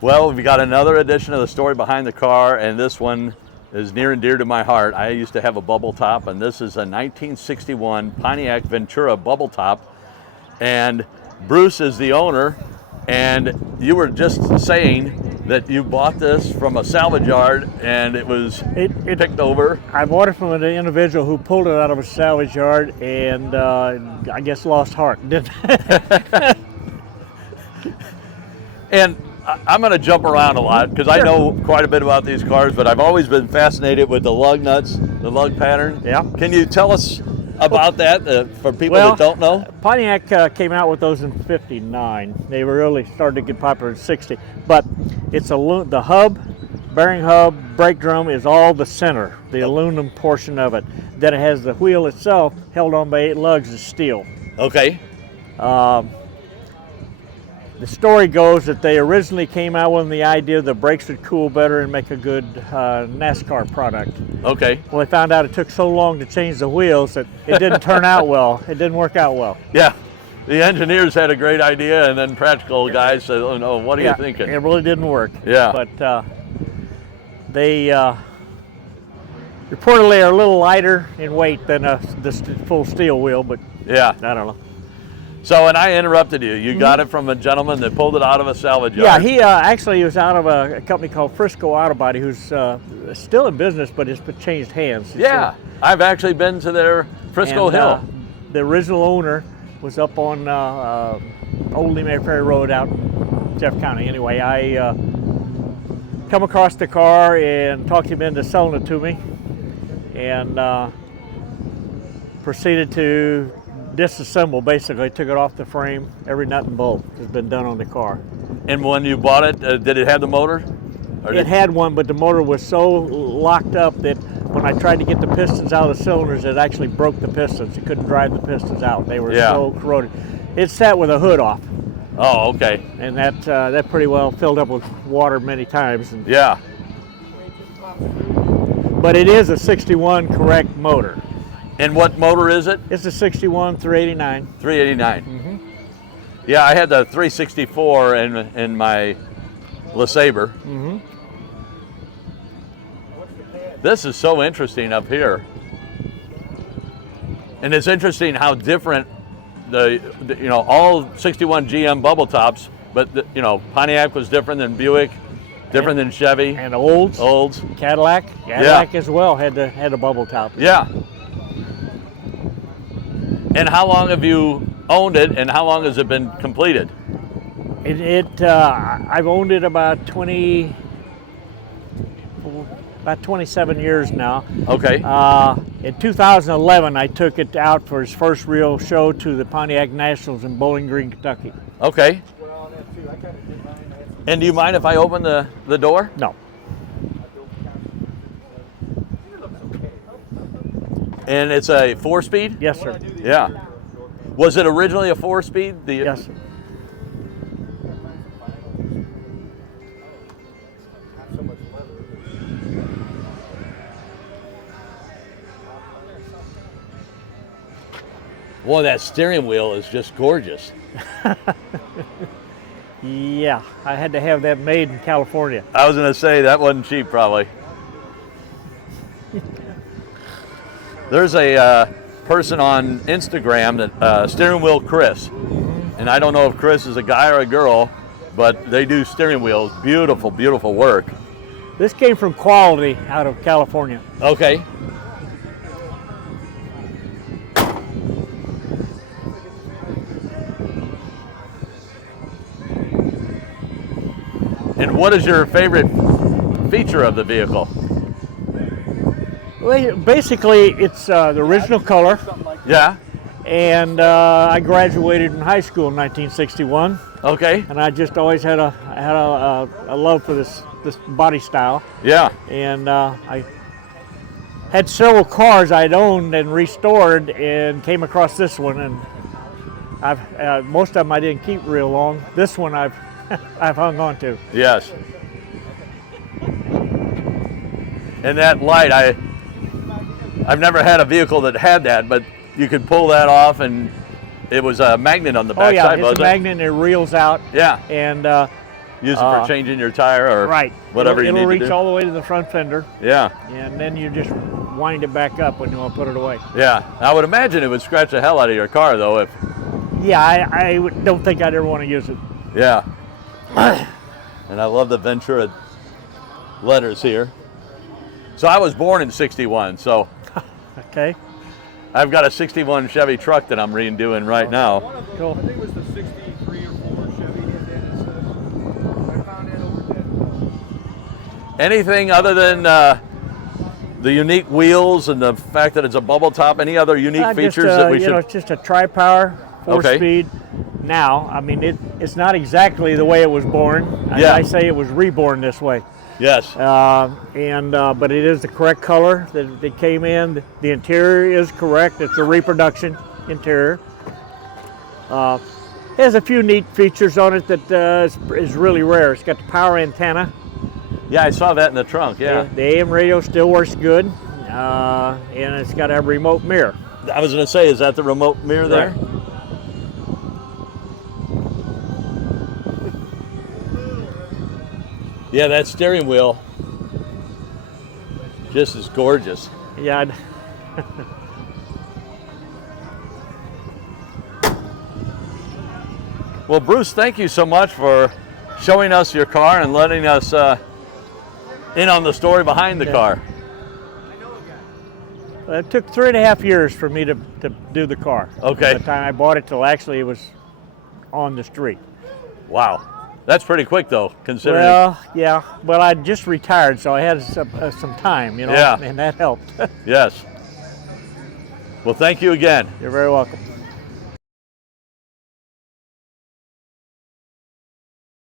Well, we got another edition of the story behind the car, and this one is near and dear to my heart. I used to have a bubble top, and this is a 1961 Pontiac Ventura bubble top. And Bruce is the owner, and you were just saying that you bought this from a salvage yard, and it was picked over. I bought it from an individual who pulled it out of a salvage yard, and I guess lost heart. And I'm going to jump around a lot because I know quite a bit about these cars, but I've always been fascinated with the lug nuts, the lug pattern. Yeah. Can you tell us about that for people that don't know? Pontiac came out with those in '59. They really started to get popular in '60. But it's the hub, bearing hub, brake drum is all the center, the aluminum portion of it. Then it has the wheel itself held on by 8 lugs of steel. Okay. The story goes that they originally came out with the idea the brakes would cool better and make a good NASCAR product. Okay. Well, they found out it took so long to change the wheels that it didn't turn out well. It didn't work out well. Yeah. The engineers had a great idea, and then practical guys said, oh no, what are you thinking? It really didn't work. Yeah. But they reportedly are a little lighter in weight than the full steel wheel, but yeah. I don't know. So, and I interrupted you. You got it from a gentleman that pulled it out of a salvage yard. Yeah, he actually was out of a company called Frisco Auto Body, who's still in business, but it's changed hands. Yeah, I've actually been to their Frisco Hill. The original owner was up on Old Lee Ferry Road out in Jeff County. Anyway, I come across the car and talked him into selling it to me, and proceeded to disassemble, basically. Took it off the frame. Every nut and bolt has been done on the car. And when you bought it, did it have the motor? It had one, but the motor was so locked up that when I tried to get the pistons out of the cylinders, it actually broke the pistons. It couldn't drive the pistons out. They were so corroded. It sat with a hood off. Oh, okay. And that pretty well filled up with water many times. And, yeah. But it is a 61 correct motor. And what motor is it? It's a 61 389. 389. Mm-hmm. Yeah, I had the 364 in my LeSabre. Mm-hmm. This is so interesting up here. And it's interesting how different all 61 GM bubble tops, but Pontiac was different than Buick, different than Chevy. And Olds. Cadillac as well had a bubble top. Yeah. And how long have you owned it, and how long has it been completed? I've owned it about 27 years now. Okay. In 2011, I took it out for its first real show to the Pontiac Nationals in Bowling Green, Kentucky. Okay. And do you mind if I open the door? No. And it's a 4-speed? Yes, sir. Yeah. Was it originally a 4-speed? Yes, sir. Boy, that steering wheel is just gorgeous. Yeah, I had to have that made in California. I was going to say, that wasn't cheap, probably. There's a person on Instagram that steering wheel Chris, and I don't know if Chris is a guy or a girl, but they do steering wheels. Beautiful, beautiful work. This came from Quality out of California. Okay. And what is your favorite feature of the vehicle? Well, basically, it's the original color. Yeah. And I graduated in high school in 1961. Okay. And I just always had a love for this body style. Yeah. And I had several cars I'd owned and restored, and came across this one, and I've most of them I didn't keep real long. This one I've hung on to. Yes. And that light, I've never had a vehicle that had that, but you could pull that off, and it was a magnet on the back side, it's a magnet, and it reels out. Yeah. And use it for changing your tire or Right. whatever you it'll need to reach do. all the way to the front fender, Yeah, and then you just wind it back up when you want to put it away. yeah. I would imagine it would scratch the hell out of your car, though. If Yeah, I don't think I'd ever want to use it. yeah. And I love the Ventura letters here. So I was born in '61, so Okay. I've got a '61 Chevy truck that I'm redoing right now. One of them, Cool. I think it was the 63 or 4 Chevy, and then it says, I found it over there. Anything other than the unique wheels and the fact that it's a bubble top? Any other unique features that we should? It's just a tri-power, 4-speed. Now, I mean, it's not exactly the way it was born. Yeah. I say it was reborn this way. Yes. But it is the correct color that it came in. The interior is correct. It's a reproduction interior. It has a few neat features on it that is really rare. It's got the power antenna. Yeah, I saw that in the trunk. Yeah. The AM radio still works good, and it's got a remote mirror. I was going to say, is that the remote mirror there? Right. Yeah, that steering wheel just is gorgeous. Yeah. Well, Bruce, thank you so much for showing us your car and letting us in on the story behind the car. It took 3.5 years for me to do the car. Okay. From the time I bought it till actually it was on the street. Wow. That's pretty quick, though, considering. Well, yeah. Well, I just retired, so I had some time, Yeah. and that helped. Yes. Well, thank you again. You're very welcome.